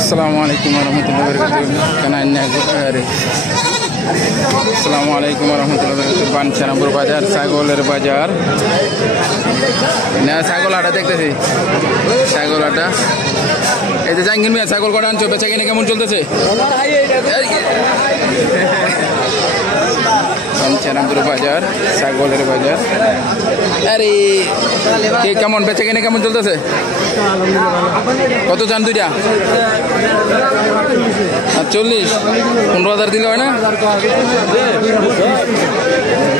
Assalamualaikum warahmatullahi wabarakatuh. Kenanya hari. Assalamualaikum warahmatullahi wabarakatuh. Banchanampur Bazar, Sagoler Bazar. Nah, Sagol ada দেখতেছি। Sagol ada। এই যে জাঙ্গির মিয়া ছাগল কটা আনছো বেচা কিনে কেমন চলতেছে? Banchanampur Bazar, Sagoler Bazar. আরে কে কেমন বেচা কিনে কেমন চলতেছে? কত চান দুইটা? 40 15,000 দিলে হয় না?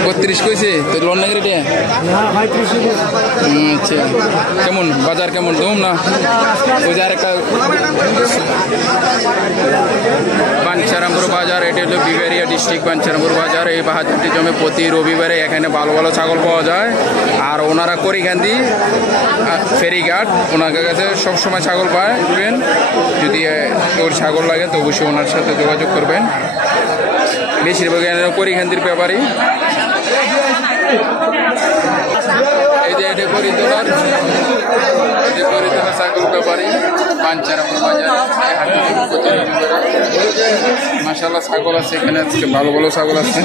32 কইছে তো লোন নাকি রে? আচ্ছা কেমন বাজার কেমন দম না? ওই যে আরেকটা Banchanampur বাজার, এটা হলো বিভারিয়া ডিস্ট্রিক্ট Banchanampur বাজার। এই বাজারটি জমে প্রতি রবিবারে এখানে ভালো ভালো ছাগল পাওয়া যায়। আর ওনারা করিকান্দি ফেরিঘাট, ওনার কাছে সবসময় ছাগল পাবেন। যদি ওর ছাগল লাগে তো অবশ্যই ওনার সাথে যোগাযোগ করবেন। বেশিরভাগ করিকান্দির ব্যাপারই। এই যে এটা করিতলার ছাগল ব্যাপারী Banchanampur বাজার। মাশাআল্লাহ ছাগল আছে এখানে, আজকে ভালো ভালো ছাগল আছে।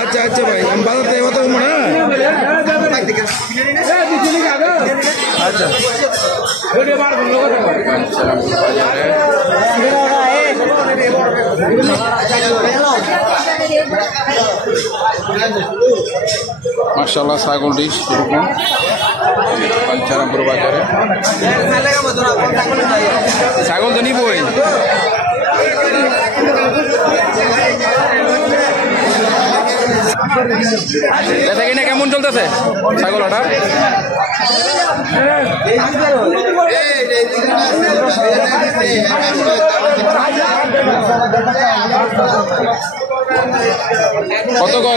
আচ্ছা আচ্ছা ভাই আমি বাজার থেকে কত মনে আচ্ছা মাশাআল্লাহ ছাগল ডিশ এরকম Banchanampur বাজারে। ছাগল তো নিবই। বেচা কিনা কেমন চলতেছে ছাগলটা?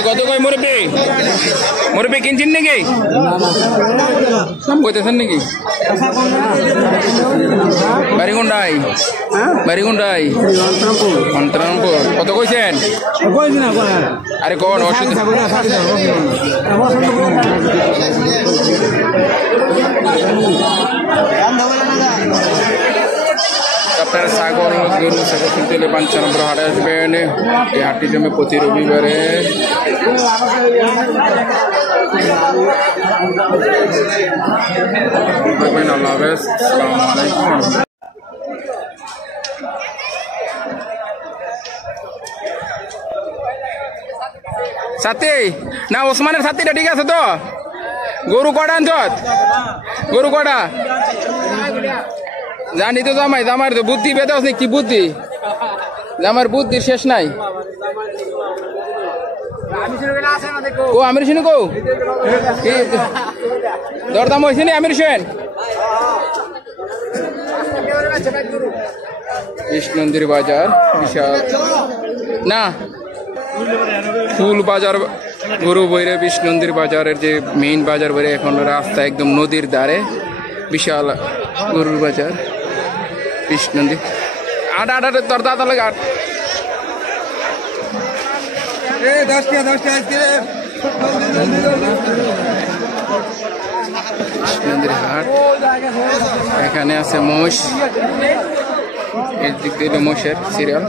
কত কয় মুরব্বী কিনছেন নাকি? কইতেছেন নাকি? বাড়িগুন্ডাই অন্তরামপুর। কত কইছেন? আরে কোন অসুবিধা? আপনারা ছাগল গরু ছাগল কিনতে হলে Banchanampur হাটে আসবেন। এই হাটটি জমে প্রতি রবিবারে। আল্লাহ হাফেজ। আসসালামু আলাইকুম। সাথী না ওসমানের সাথীটা ঠিক আছে তো? গরু কটা আনছত? গরু কটা? জানি তো জামার তো বুদ্ধি বেদে আছে। কি বুদ্ধি? জামার বুদ্ধির শেষ নাই। ও আমির হোসেন কো দরদাম হয়েছে নি? আমির হোসেন কৃষ্ণন্দির বাজার বিশাল না ফুল বাজার গরু বইরে কৃষ্ণন্দির বাজারের যে মেইন বাজার বইরে এখন রাস্তা একদম নদীর ধারে বিশাল গরুর বাজার কৃষ্ণন্দি। আট তোর দাদা লাগে 8 কৃষ্ণন্দির হাট। এখানে আছে মোষ, এর দিক দিয়ে মোষের সিরিয়াল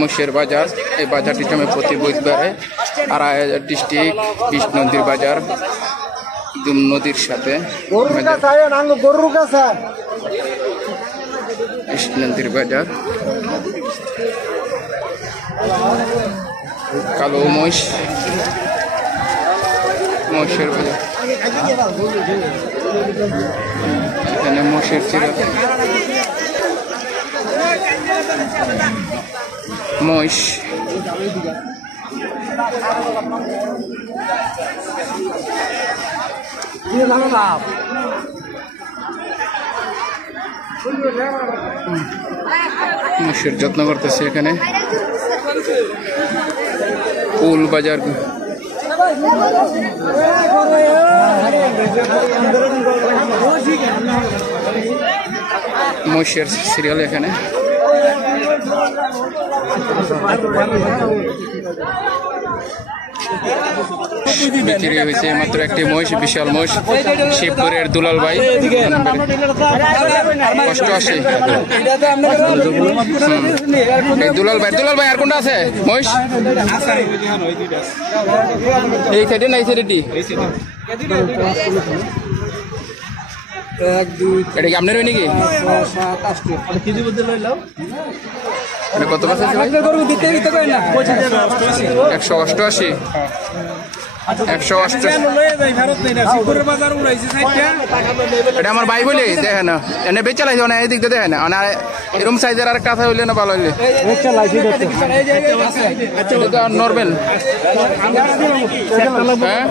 মোষের বাজার। এই বাজারটি জমে প্রতি বুধবারে। আড়াইহাজার ডিস্ট্রিক্ট কৃষ্ণন্দির বাজার, একদম নদীর সাথে কৃষ্ণন্দির বাজার। কালো মোষ, মোষের বাজার। এখানে মোষের চিরা মোষ। মহিষের যত্ন করতেছে এখানে। ফুল বাজার মহিষের সিরিয়াল এখানে। বিক্রি হয়েছে মাত্র একটি মহিষ, বিশাল মহিষ, শিবপুরের দুলাল ভাই। কষ্ট আসে দুলাল ভাই আর কোনটা আছে মহিষ? এই সাইডে না এই সাইডে? এটা কি আপনার নাকি? কত পাঁচ আছে? 188। 188। এটা আমার ভাই বলে দেখেন না, এনে বেচা লাগছে না, এই দিকটা দেখেন না, এরকম সাইজের আর কাঁথা হইলে না ভালো হইলে নর্মাল। হ্যাঁ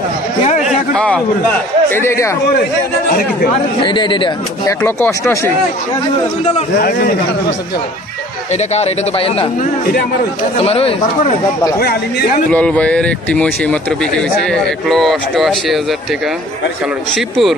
এইটা 188। এটা কার? এটা তো ভাইয়ের না, তোমার দুলাল ভাইয়ের একটি মহিষ মাত্র বিক্রি হয়েছে 188,000 টাকা। শিবপুর।